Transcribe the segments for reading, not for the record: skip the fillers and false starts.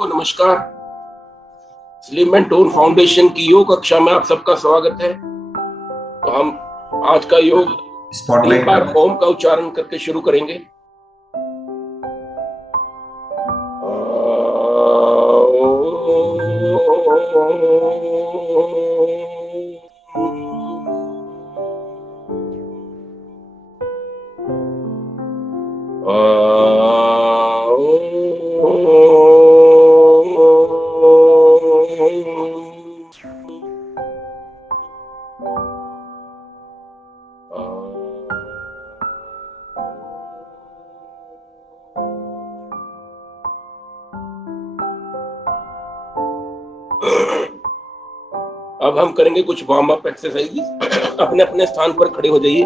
को नमस्कार। Slim and tone foundation की योग कक्षा में आप सबका स्वागत है। तो हम आज का योग स्पॉटलाइट एक बार ओम का उच्चारण करके शुरू करेंगे। अब हम करेंगे कुछ वार्म अप एक्सरसाइज। अपने अपने स्थान पर खड़े हो जाइए।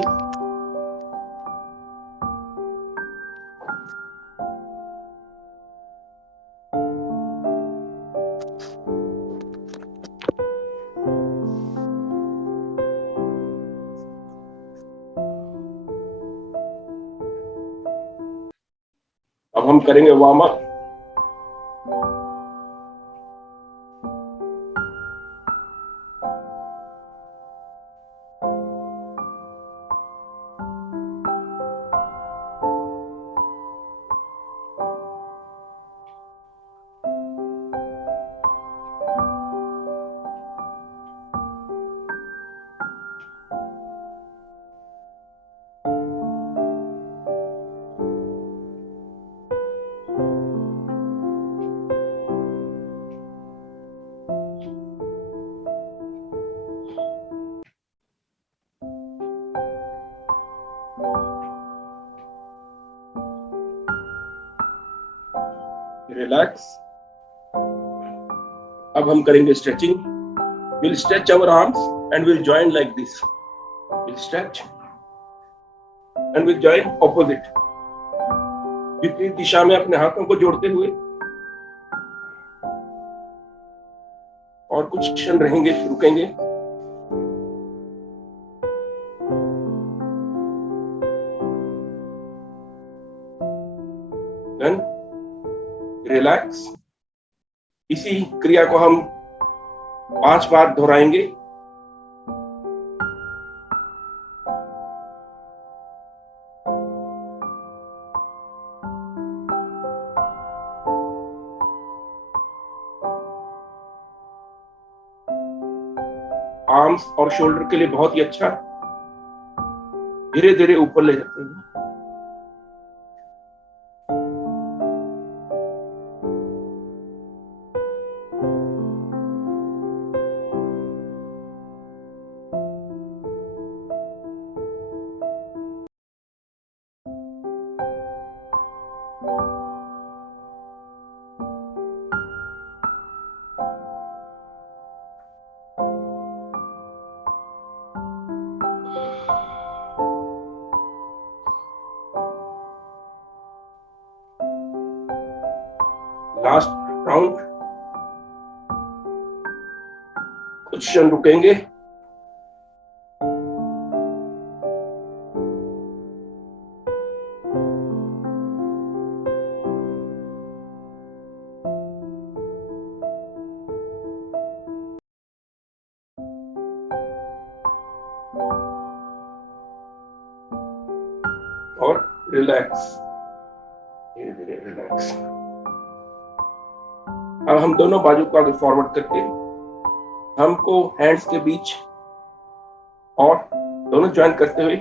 अब हम करेंगे वार्म अप। रिलैक्स। अब हम करेंगे stretching. We'll stretch our arms and we'll join like this. We'll stretch and we'll join opposite. विपरीत दिशा में अपने हाथों को जोड़ते हुए और कुछ क्षण रहेंगे, रुकेंगे। Then relax। इसी क्रिया को हम 5 बार दोहराएंगे। आर्म्स और शोल्डर के लिए बहुत ही अच्छा। धीरे धीरे ऊपर ले जाते हैं। Last round. कुछ क्षण रुकेंगे। और रिलैक्स। धीरे धीरे रिलैक्स। अब हम दोनों बाजू को आगे फॉरवर्ड करके हमको हैंड्स के बीच और दोनों ज्वाइन करते हुए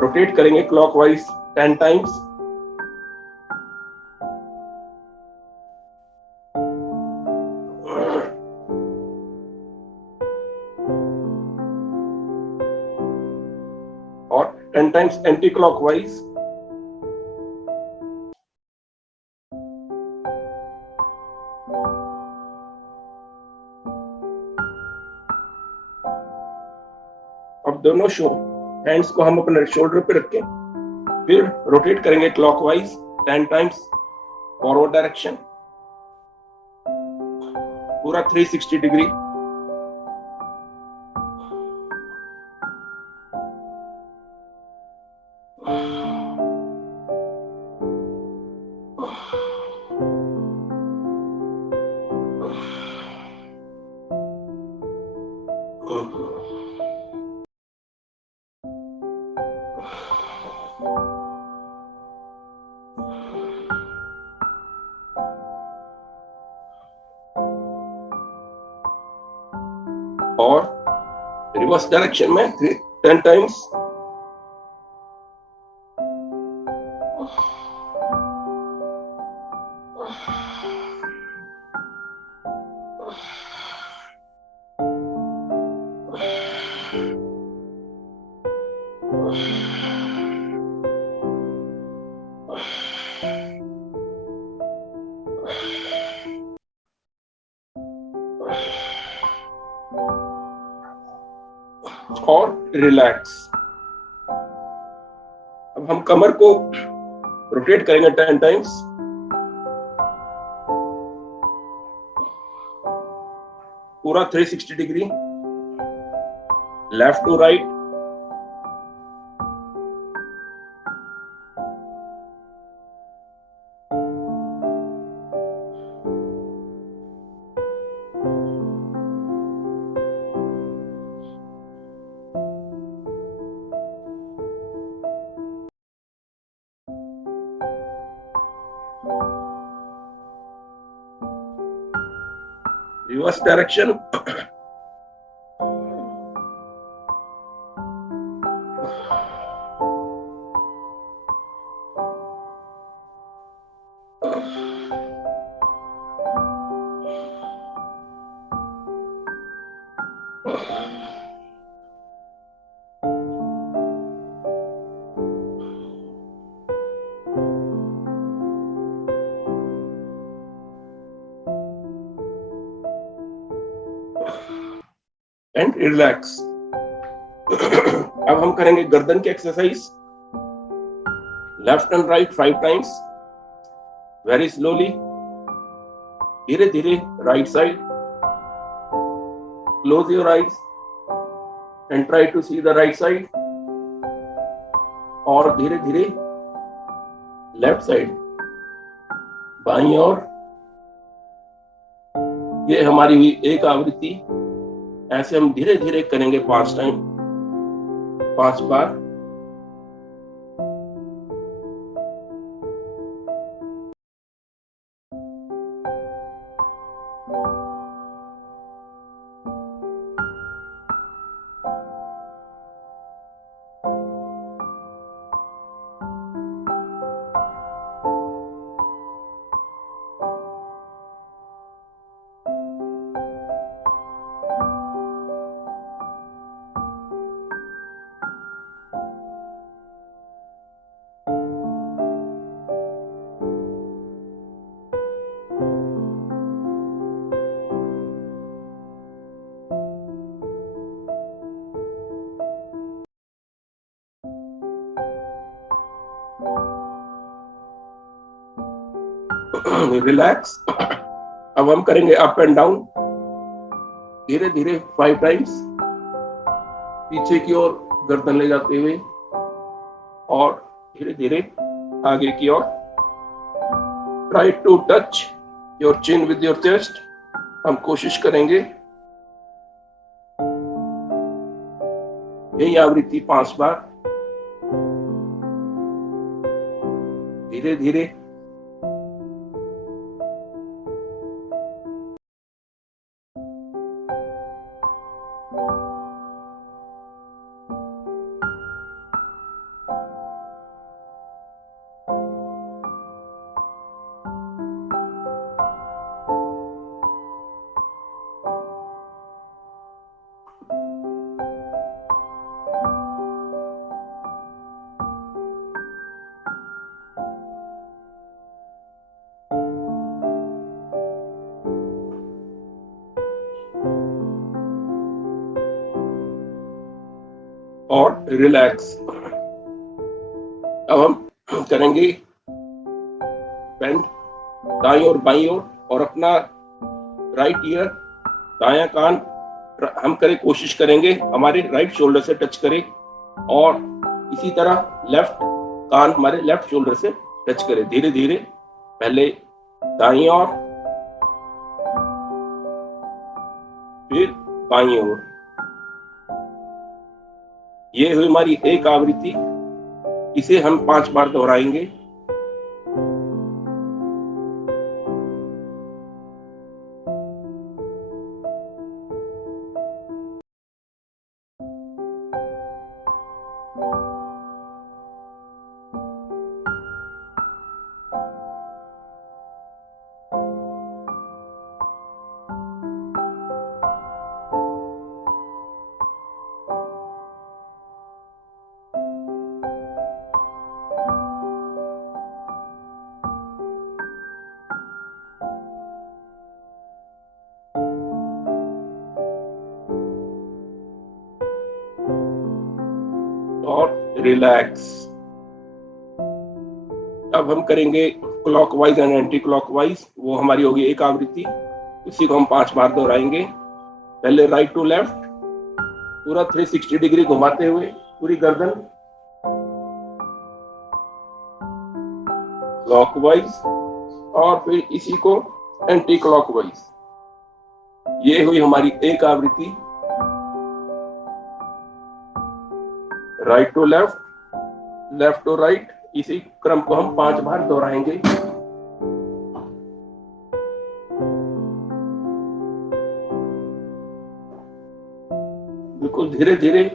रोटेट करेंगे क्लॉकवाइज 10 टाइम्स। और 10 टाइम्स एंटी क्लॉकवाइज। अब दोनों हैंड्स को हम अपने शोल्डर पे रखें, फिर रोटेट करेंगे क्लॉकवाइज 10 टाइम्स फॉरवर्ड डायरेक्शन, पूरा 360 डिग्री। और रिवर्स डायरेक्शन में 10 टाइम्स। और रिलैक्स। अब हम कमर को रोटेट करेंगे 10 टाइम्स। पूरा 360 degree, left to right. Reverse direction. And relax. अब हम करेंगे गर्दन की exercise. Left and right 5 times, very slowly, धीरे धीरे right side. Close your eyes and try to see the right side. और धीरे धीरे लेफ्ट साइड, बाईं ओर। ये हमारी हुई एक आवृत्ति। ऐसे हम धीरे धीरे करेंगे 5 टाइम, 5 बार। रिलैक्स। अब हम करेंगे अप एंड डाउन, धीरे धीरे 5 टाइम्स, पीछे की ओर गर्दन ले जाते हुए और धीरे धीरे आगे की ओर। Try to touch your chin with your chest. हम कोशिश करेंगे यही आवृत्ति 5 बार, धीरे धीरे। और रिलैक्स। अब हम करेंगे बेंड दाईं और बाईं ओर, और अपना राइट ईयर, दायां कान हम कोशिश करेंगे हमारे राइट शोल्डर से टच करे, और इसी तरह लेफ्ट कान हमारे लेफ्ट शोल्डर से टच करे। धीरे धीरे पहले दाईं ओर, फिर बाईं ओर। ये हुई हमारी एक आवृत्ति। इसे हम 5 बार दोहराएंगे। और रिलैक्स। अब हम करेंगे क्लॉकवाइज एंड एंटी क्लॉकवाइज, वो हमारी होगी एक आवृत्ति। इसी को हम 5 बार दोहराएंगे। पहले राइट टू लेफ्ट, पूरा 360 डिग्री घुमाते हुए पूरी गर्दन, क्लॉकवाइज, और फिर इसी को एंटी क्लॉकवाइज। ये हुई हमारी एक आवृत्ति। Right to left, left to right, इसी क्रम को हम 5 बार दोहराएंगे। बिल्कुल धीरे धीरे।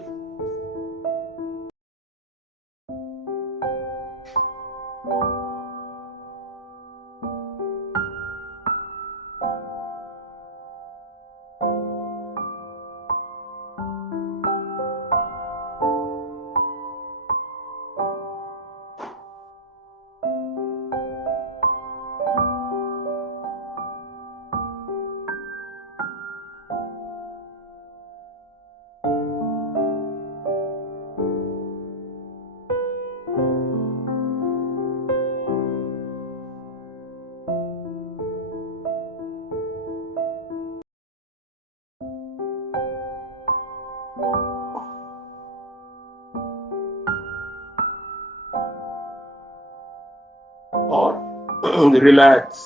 और रिलैक्स।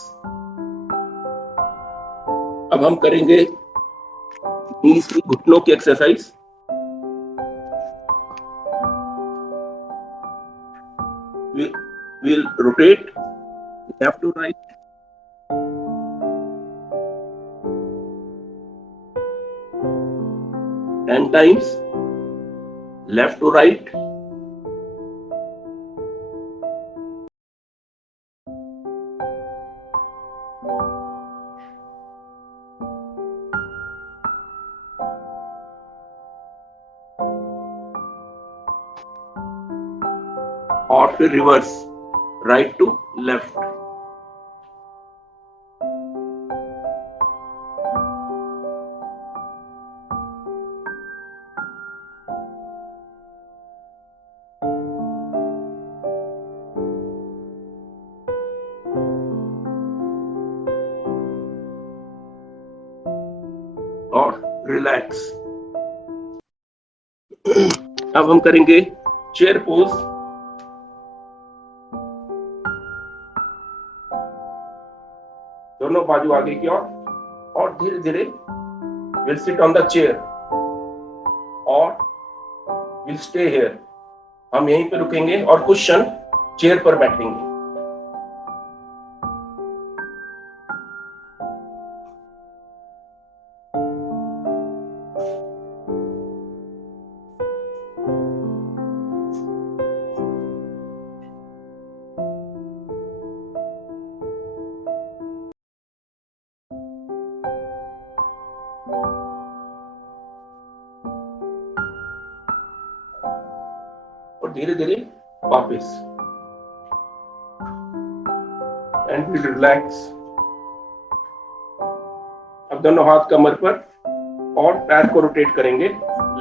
अब हम करेंगे नीज की, घुटनों की exercise. We'll rotate left to right, 10 times, left to right, और फिर रिवर्स, राइट टू लेफ्ट। और रिलैक्स। अब हम करेंगे चेयर पोज। दोनों बाजू आगे की ओर, और धीरे धीरे will sit on the chair और विल स्टे हियर। हम यहीं पे रुकेंगे और कुछ क्षण चेयर पर बैठेंगे। और धीरे धीरे वापस, एंड विल रिलैक्स। अब दोनों हाथ कमर पर और पैर को रोटेट करेंगे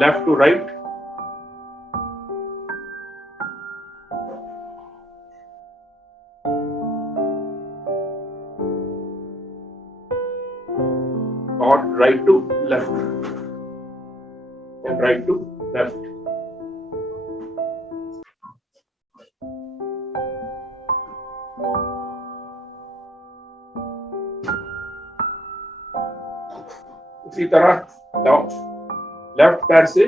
लेफ्ट टू राइट, और right to left, and right to left. इसी तरह लेफ्ट पैर से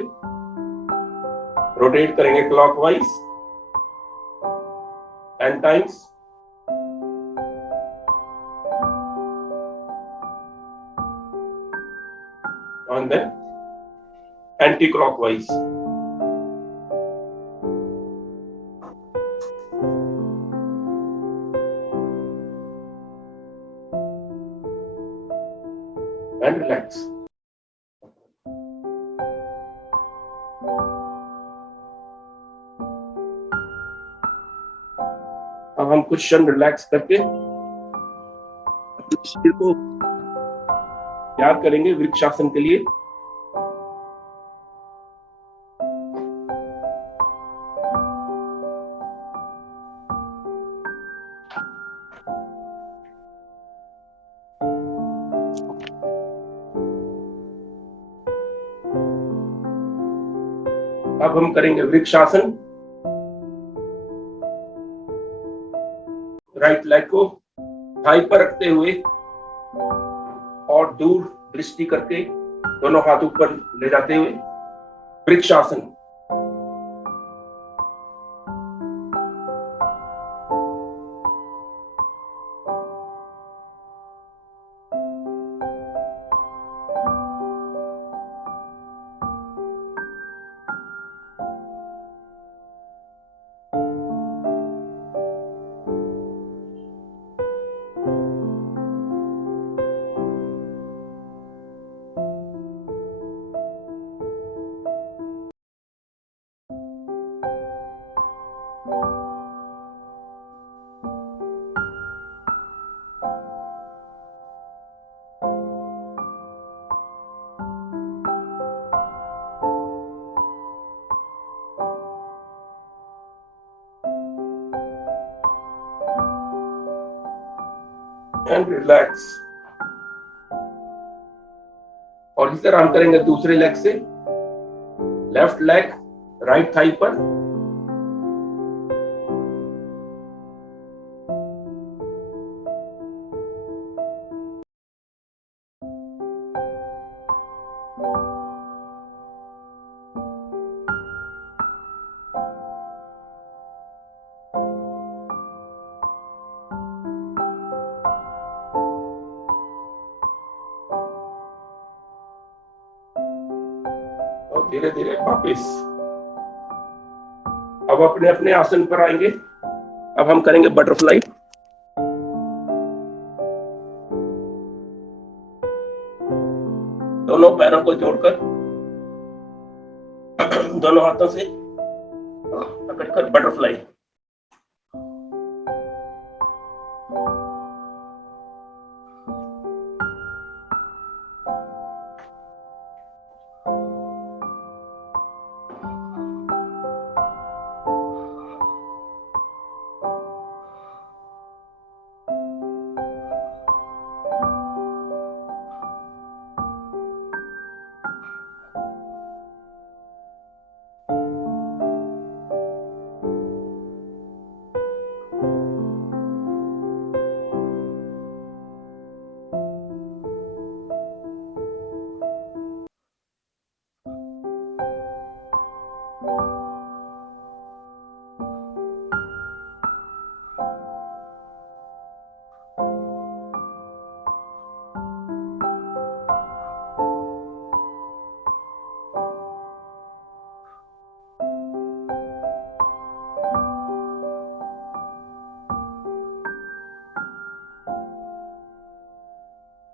रोटेट करेंगे clockwise, 10 times. And then anti-clockwise. And relax. अब हम कुछ क्षण रिलैक्स करके अपने शरीर को तैयार करेंगे वृक्षासन के लिए। अब हम करेंगे वृक्षासन। राइट लेग को थाई पर रखते हुए और दूर दृष्टि करके दोनों हाथ ऊपर ले जाते हुए वृक्षासन। And relax. और इस तरह हम करेंगे दूसरे लेग से। लेफ्ट लेग राइट थाई पर, और धीरे धीरे वापस। अब अपने अपने आसन पर आएंगे। अब हम करेंगे बटरफ्लाई। दोनों पैरों को जोड़कर दोनों हाथों से पकड़कर बटरफ्लाई।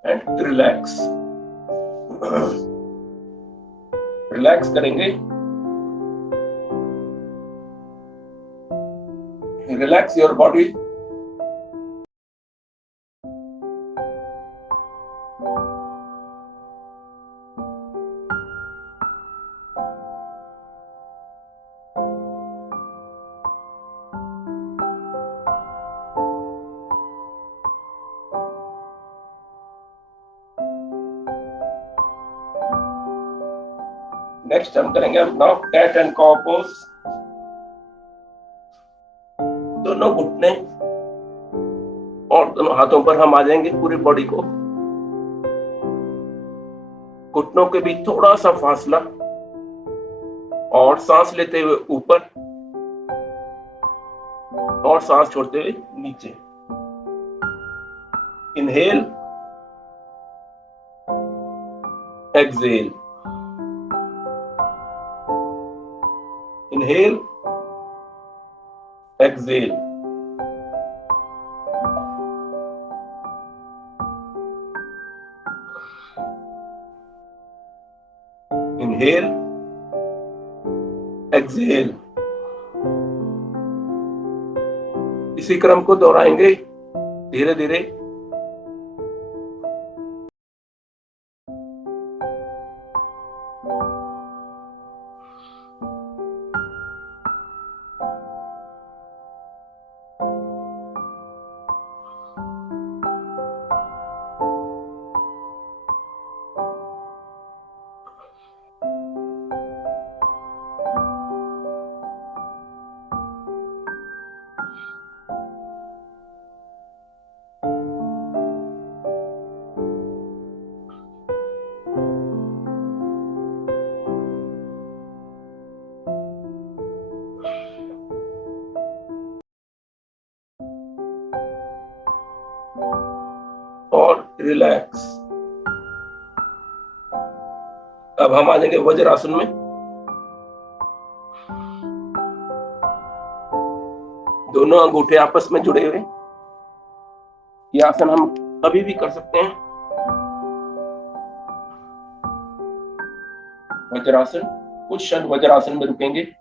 And relax. रिलैक्स करेंगे। Relax your body. नेक्स्ट हम करेंगे नाउ कैट एंड कॉ पोज। दोनों घुटने और दोनों हाथों पर हम आ जाएंगे पूरी बॉडी को। घुटनों के बीच थोड़ा सा फासला और सांस लेते हुए ऊपर और सांस छोड़ते हुए नीचे। Inhale, exhale, inhale, exhale. Inhale, exhale. इसी क्रम को दोहराएंगे धीरे धीरे। और रिलैक्स। अब हम आ जाएंगे वज्रासन में। दोनों अंगूठे आपस में जुड़े हुए। यह आसन हम कभी भी कर सकते हैं। वज्रासन, कुछ क्षण वज्रासन में रुकेंगे।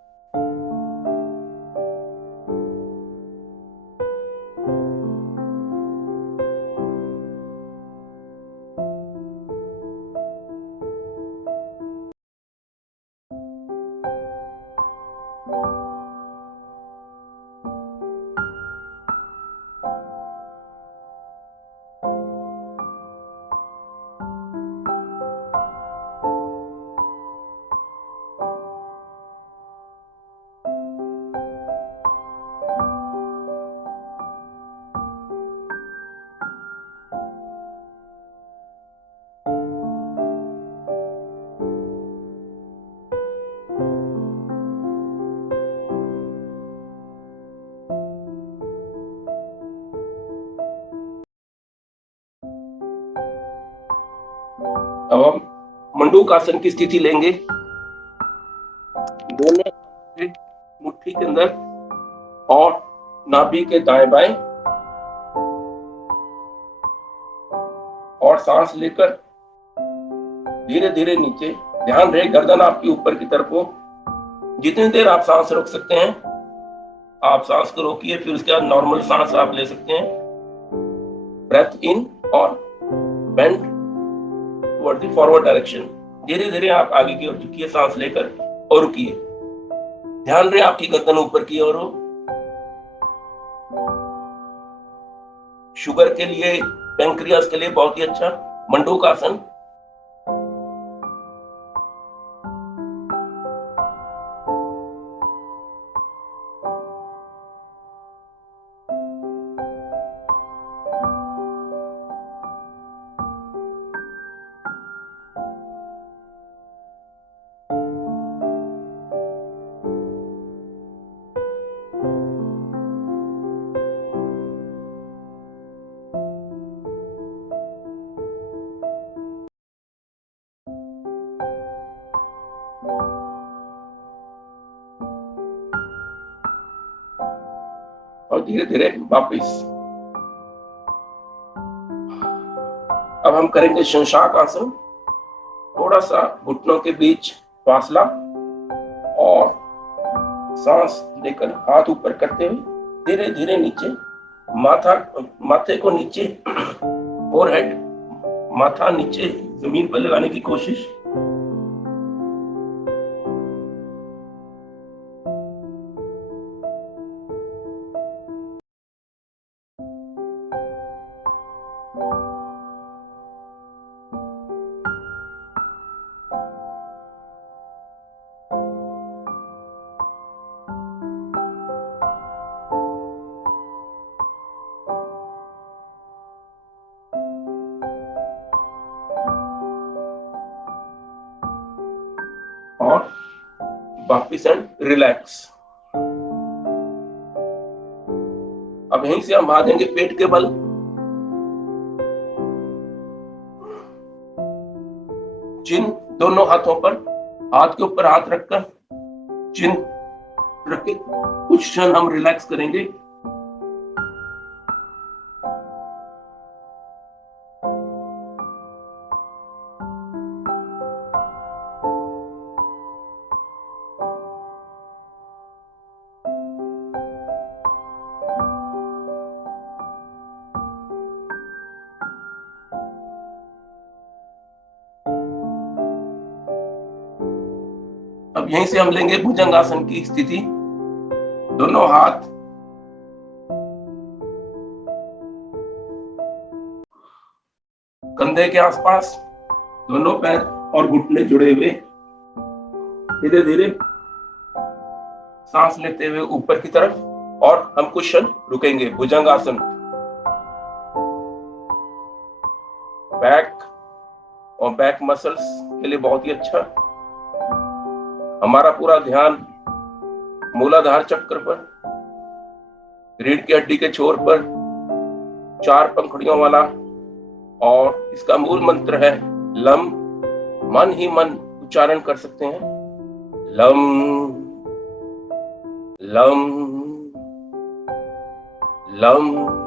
अब हम मंडूक आसन की स्थिति लेंगे। दोनों मुट्ठी के अंदर और नाभि के दाएं बाएं, और सांस लेकर धीरे धीरे नीचे। ध्यान रहे गर्दन आपकी ऊपर की तरफ हो। जितनी देर आप सांस रोक सकते हैं आप सांस को रोकिए, फिर उसके बाद नॉर्मल सांस आप ले सकते हैं। ब्रेथ इन और bend toward the forward direction. धीरे धीरे आप आगे की ओर झुकिए सांस लेकर और रुकिए। ध्यान रहे आपकी गर्दन ऊपर की ओर हो। शुगर के लिए, पैंक्रियास के लिए बहुत ही अच्छा मंडूक आसन। और धीरे धीरे वापस। अब हम करेंगे शशांक आसन। थोड़ा सा घुटनों के बीच फासला और सांस लेकर हाथ ऊपर करते हुए धीरे धीरे नीचे। माथे को नीचे, फोरहेड, माथा नीचे जमीन पर लगाने की कोशिश। और वापिस एंड रिलैक्स। अब यहीं से हम बांधेंगे पेट के बल। चिन दोनों हाथों पर, हाथ के ऊपर हाथ रखकर चिन रख के कुछ क्षण हम रिलैक्स करेंगे। अब यहीं से हम लेंगे भुजंगासन की स्थिति। दोनों हाथ कंधे के आसपास, दोनों पैर और घुटने जुड़े हुए। धीरे धीरे सांस लेते हुए ऊपर की तरफ, और हम कुछ क्षण रुकेंगे। भुजंगासन बैक और बैक मसल्स के लिए बहुत ही अच्छा। हमारा पूरा ध्यान मूलाधार चक्र पर, रीढ़ की हड्डी के छोर पर, 4 पंखुड़ियों वाला, और इसका मूल मंत्र है लम। मन ही मन उच्चारण कर सकते हैं, लम लम लम।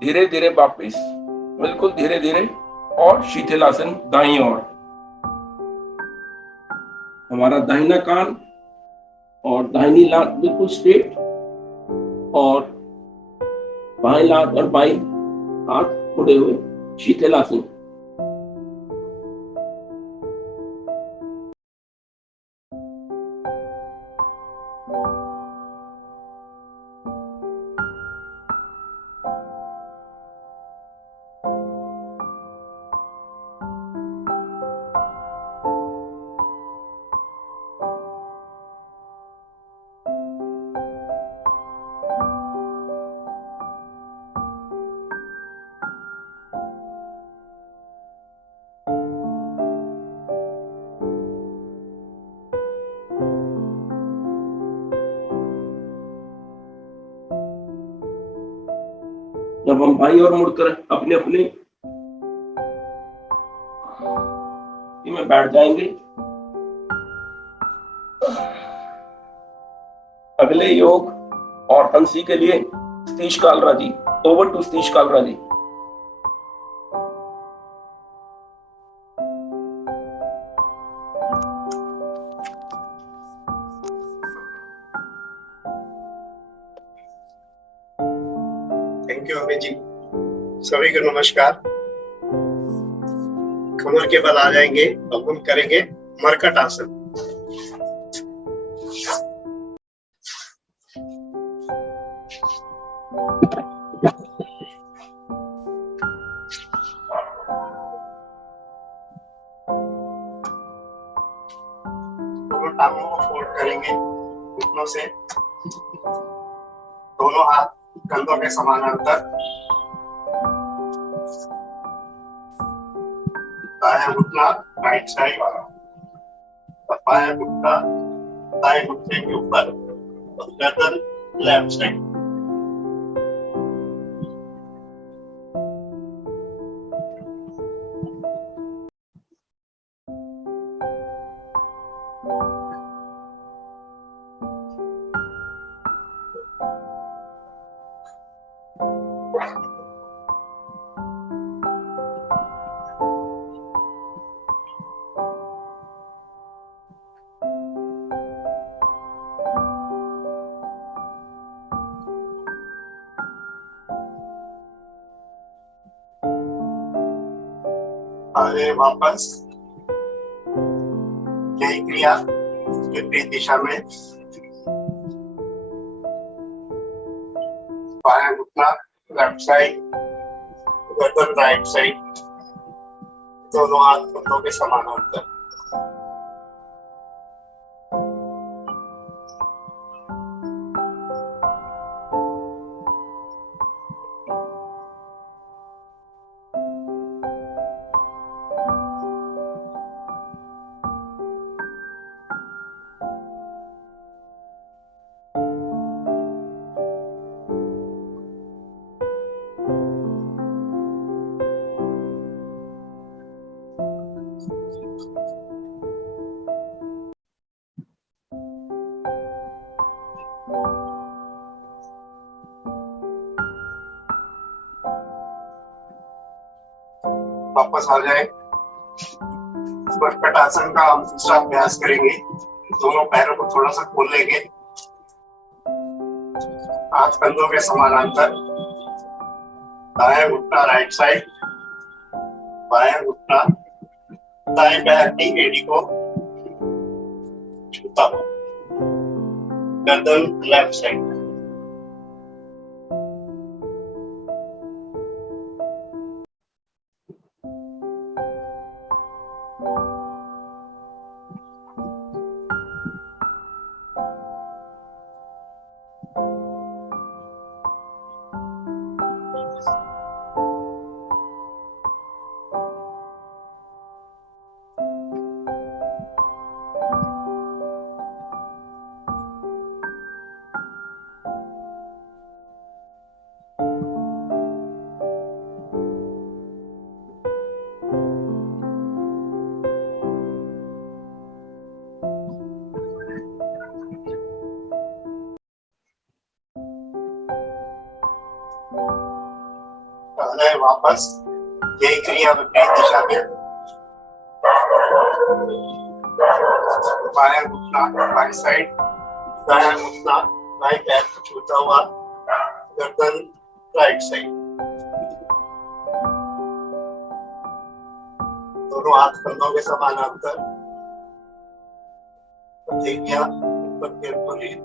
धीरे धीरे वापिस, बिल्कुल धीरे धीरे, और शिथिलासन दाईं ओर। हमारा दाहिना कान और दाहिनी लात बिल्कुल स्ट्रेट, और बाएं लात और बाएं हाथ मुड़े हुए, शिथिलासन। अब हम बाईं ओर मुड़कर अपने अपने में बैठ जाएंगे। अगले योग और हंसी के लिए Satish Kalra ji, over to Satish Kalra ji. Thank you Amit ji. सभी को नमस्कार। कमर के बल आ जाएंगे अब हम करेंगे मरकट आसन। दोनों टांगों को फोल्ड करेंगे घुटनों से, दोनों हाथ कंधों के समानांतर, दायां घुटना राइट साइड, बायां घुटना दाएं घुटने के ऊपर और गर्दन लेफ्ट साइड। आगे वापस यही क्रिया विपरीत दिशा में, बायां घुटना लेफ्ट साइड, गर्दन राइट साइड, दोनों हाथ कंधों के समानांतर। वापस आ जाए। मरकट आसन का हम दूसरा अभ्यास करेंगे। दोनों पैरों को थोड़ा सा खोल लेंगे, हाथ कंधों के समानांतर, दायां घुटना राइट साइड, बायां घुटना दाएं पैर की एड़ी को छूता हुआ, गर्दन लेफ्ट साइड। वापस यही क्रिया विपरीत दिशा में, बायां घुटना बाईं साइड, दायां घुटना दाएं पैर को छूता हुआ, गर्दन राइट साइड, दोनों हाथ कंधों के समानांतर, हथेलियां ऊपर की ओर ली।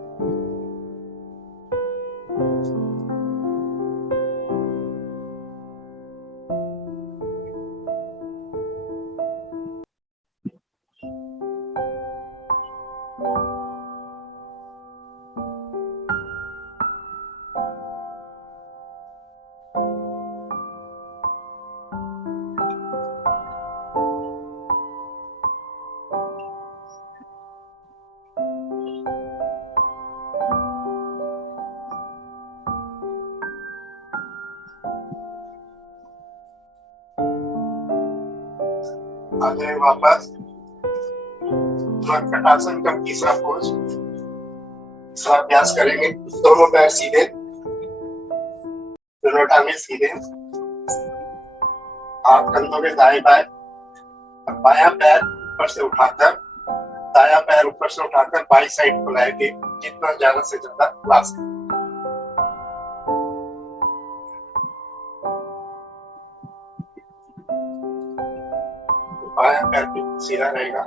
आ जाए वापस। कटासन का तीसरा पोज, तीसरा अभ्यास करेंगे। दोनों पैर सीधे, दोनों टांगे सीधे, हाथ कंधों के दाएं बाएं, बायां पैर ऊपर से उठाकर, दायां पैर ऊपर से उठाकर बाई साइड को लाएंगे, जितना ज्यादा से ज्यादा ला सके। बायां पैर बिल्कुल सीधा रहेगा।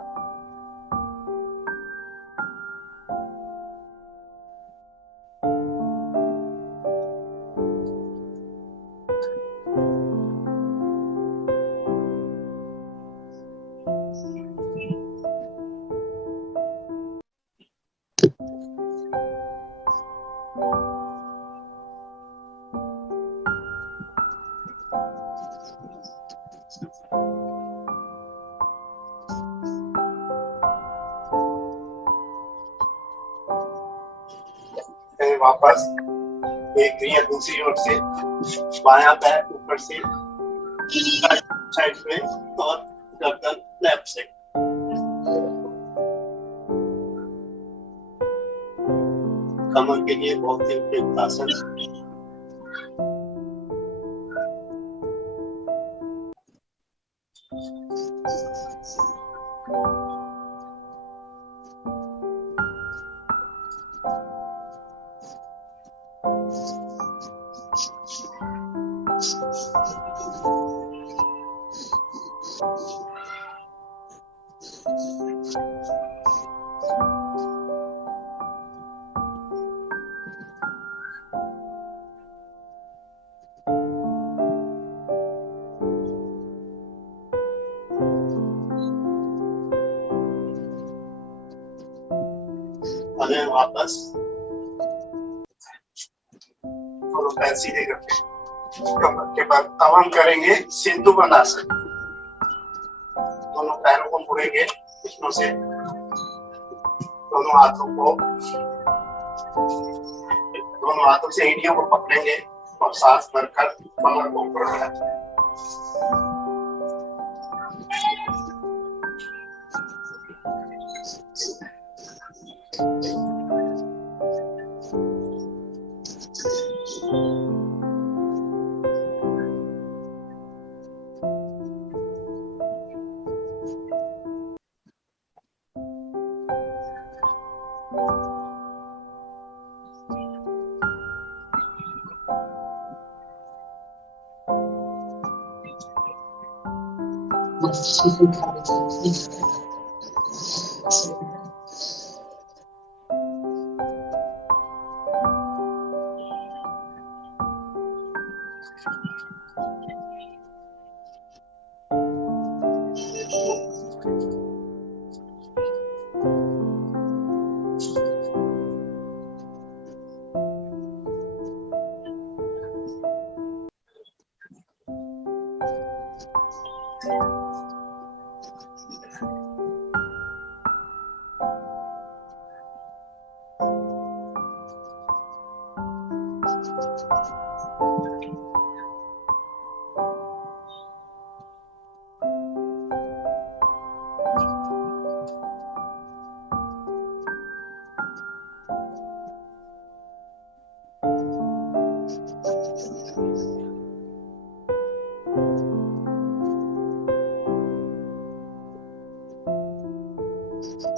फिर वापस एक क्रिया दूसरी ओर से, बायां पैर ऊपर से साइड में और गर्दन लेफ्ट साइड। कमर के लिए बहुत ही उपयुक्त आसन। वापस दोनों पैर सीधे करके कमर के बल। अब हम करेंगे सिंधु बंद आसन। दोनों पैरों को मुड़ेंगे घुटनों से, दोनों हाथों से एड़ियों को पकड़ेंगे और सांस भरकर कमर को ऊपर उठाएंगे।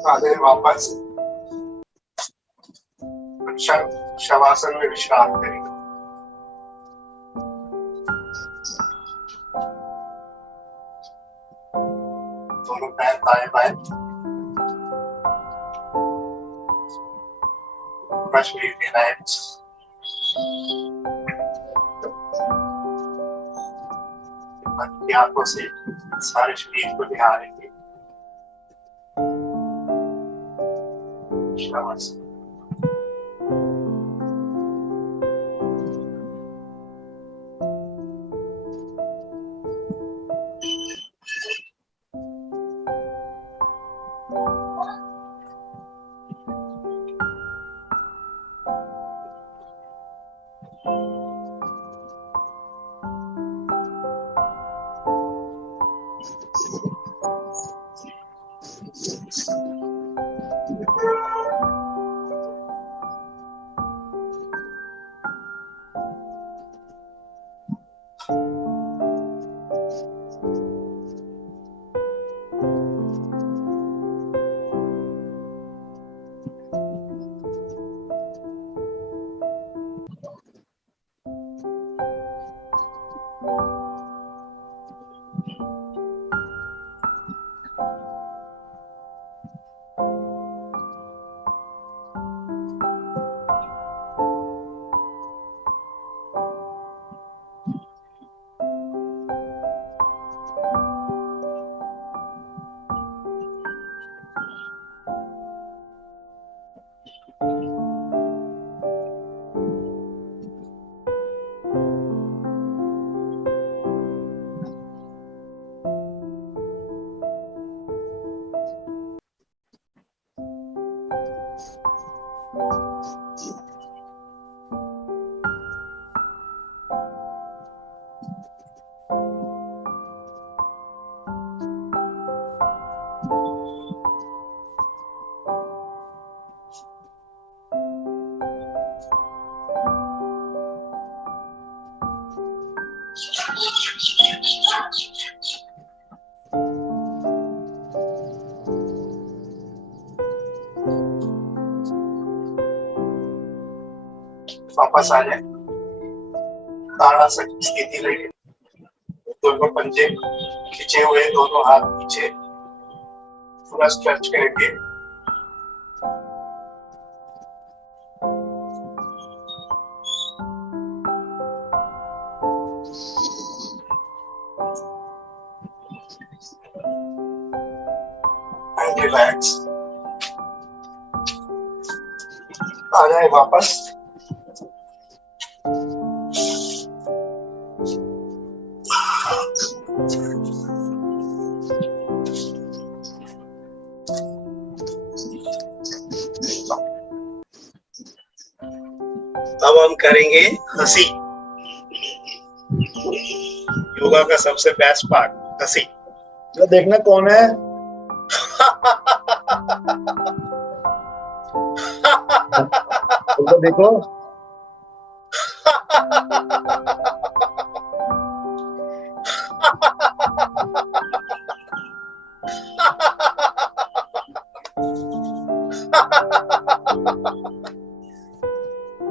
आगे वापस शवासन में विश्राम करेंगे। दोनों पैर दाएं बाएं, brush with the hands। आंखों से सारे शरीर को निहारेंगे। शवासन। वापस आ जाए, ताड़ासन की स्थिति लेके दोनों पंजे खींचे हुए, दोनों हाथ पीछे, पूरा स्ट्रेच करके एंड रिलैक्स। आ जाए वापस। अब हम करेंगे हंसी। योगा का सबसे बेस्ट पार्ट हंसी। जो देखना कौन है। उनको देखो।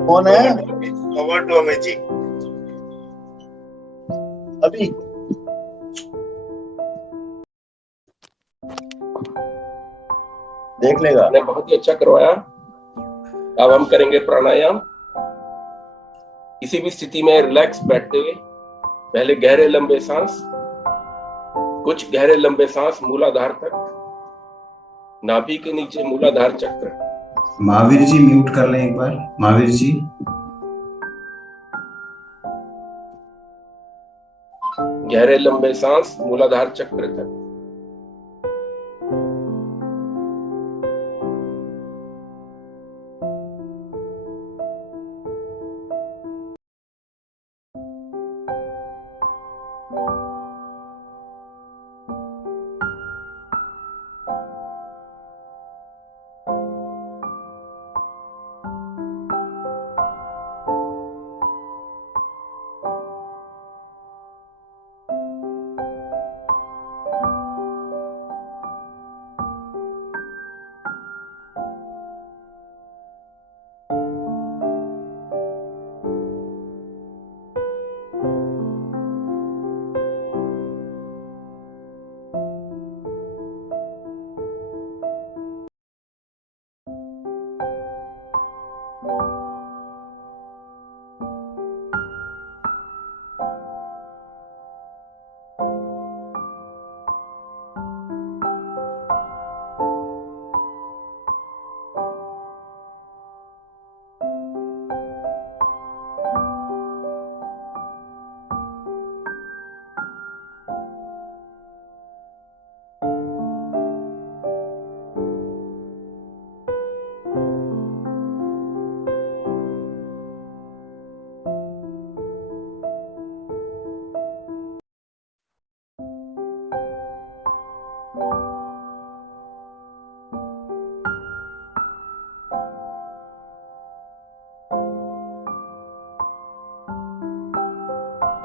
कौन है ओवर टू अमित जी। अभी देख लेगा। आपने बहुत ही अच्छा करवाया। अब हम करेंगे प्राणायाम। किसी भी स्थिति में रिलैक्स बैठते हुए पहले गहरे लंबे सांस, कुछ गहरे लंबे सांस मूलाधार तक, नाभि के नीचे मूलाधार चक्र। महावीर जी म्यूट कर लें एक बार। महावीर जी गहरे लंबे सांस मूलाधार चक्र तक।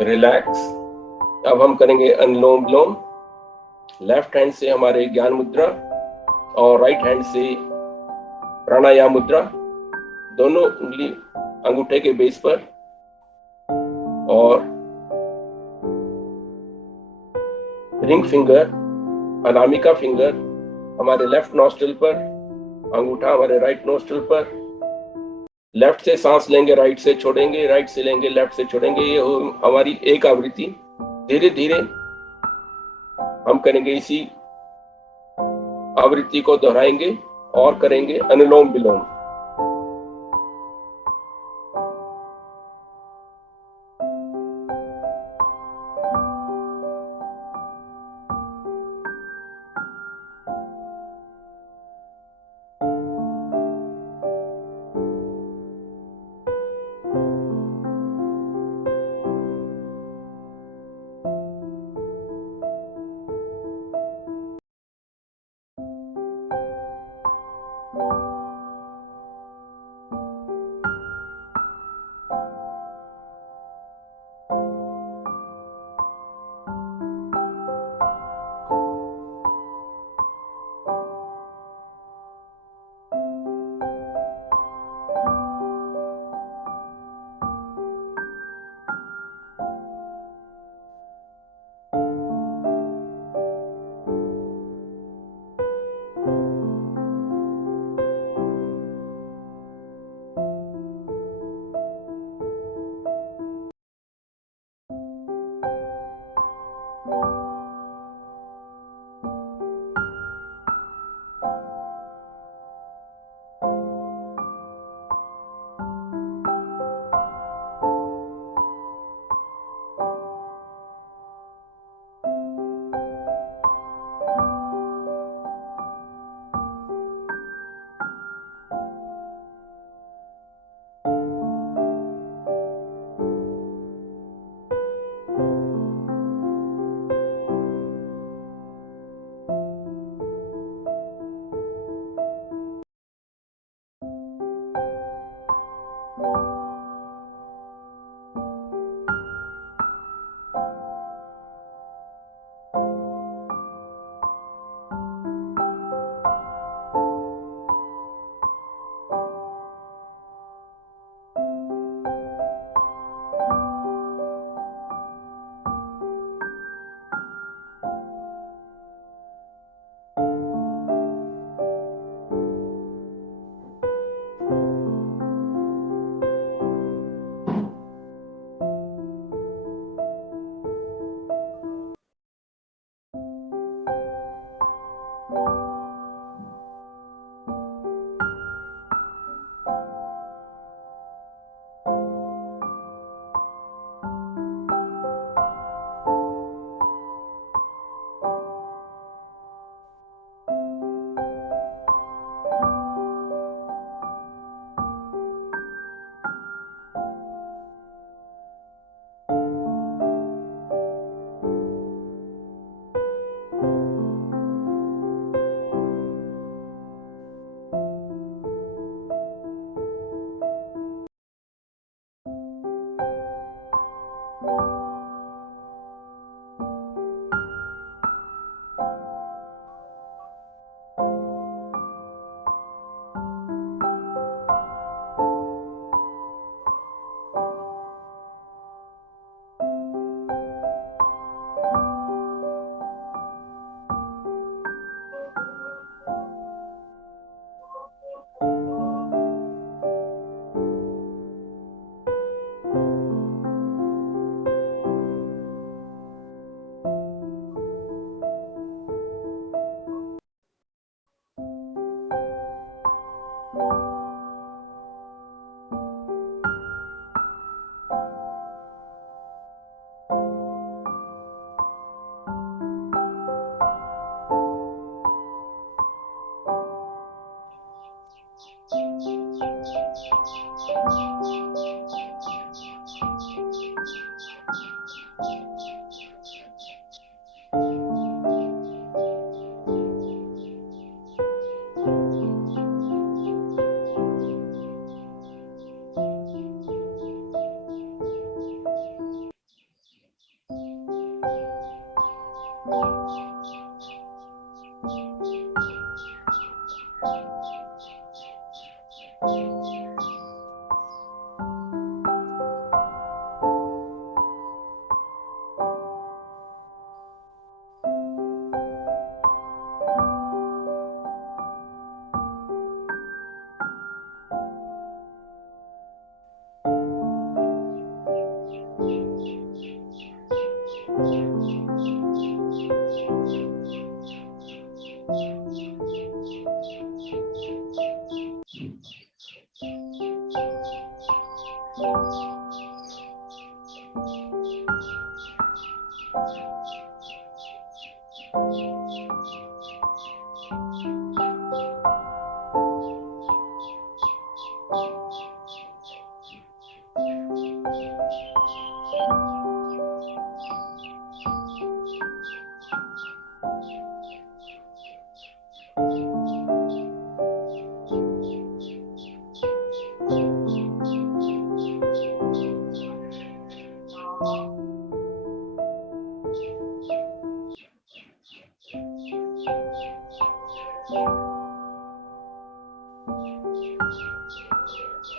रिलैक्स। अब हम करेंगे अनुलोम विलोम। लेफ्ट हैंड से हमारे ज्ञान मुद्रा और राइट हैंड से प्राणायाम मुद्रा, दोनों उंगली अंगूठे के बेस पर, और रिंग फिंगर, अनामिका फिंगर हमारे लेफ्ट नॉस्ट्रिल पर, अंगूठा हमारे राइट नॉस्ट्रिल पर। लेफ्ट से सांस लेंगे, राइट से छोड़ेंगे, राइट से लेंगे, लेफ्ट से छोड़ेंगे। ये हमारी एक आवृत्ति। धीरे धीरे हम करेंगे, इसी आवृत्ति को दोहराएंगे और करेंगे अनुलोम विलोम।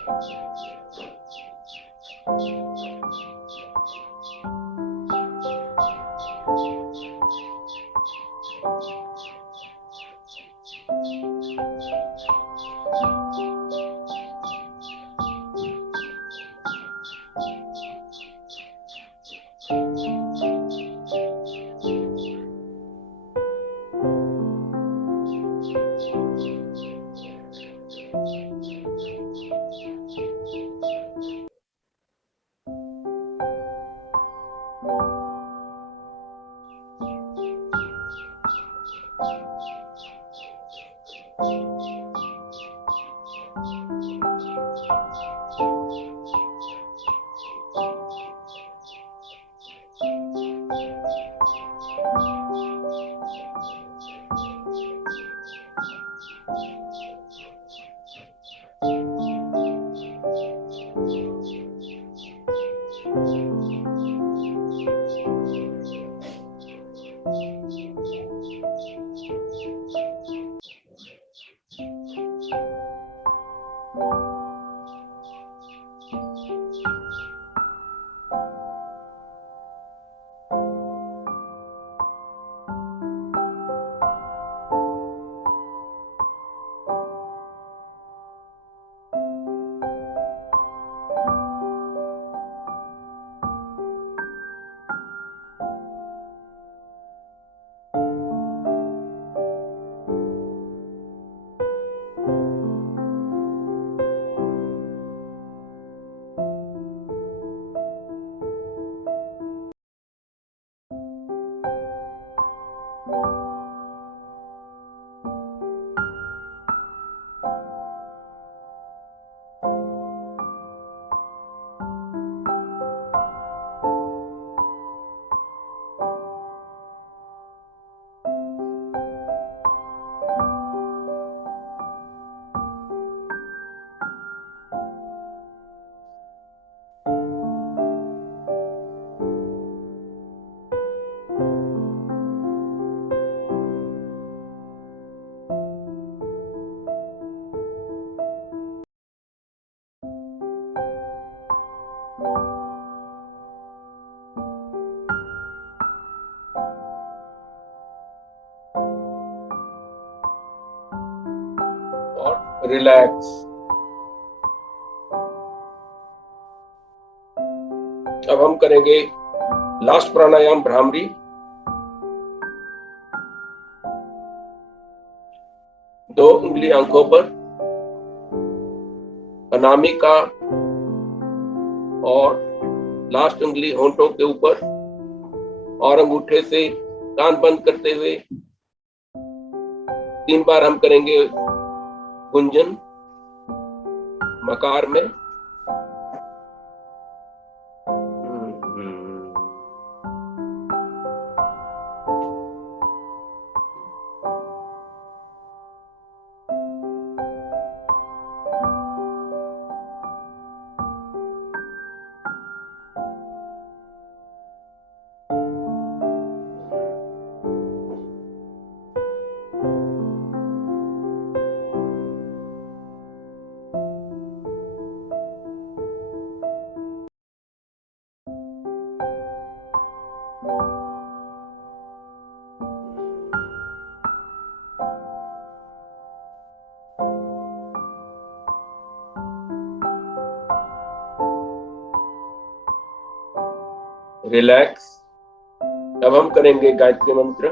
और रिलैक्स। अब हम करेंगे लास्ट प्राणायाम भ्रामरी। दो उंगली आंखों पर, अनामिका और लास्ट उंगली होंठों के ऊपर, और अंगूठे से कान बंद करते हुए 3 बार हम करेंगे गुंजन मकार में। रिलैक्स। अब हम करेंगे गायत्री मंत्र।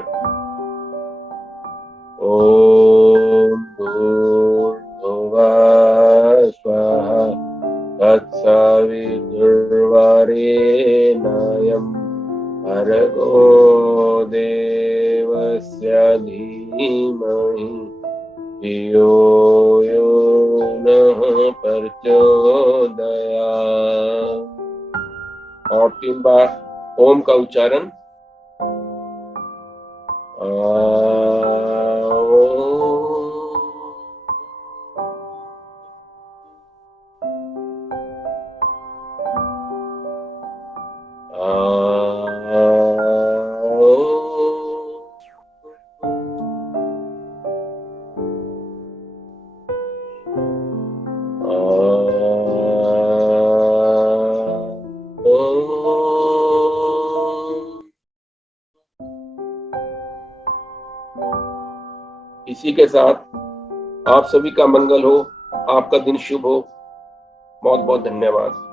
ओम भूर्भुवः स्वः तत्सवितुर्वरेण्यं भर्गो देवस्य धीमहि धियो यो नः प्रचोदयात्। और 3 बार ओम का उच्चारण। इसी के साथ आप सभी का मंगल हो, आपका दिन शुभ हो। बहुत बहुत धन्यवाद।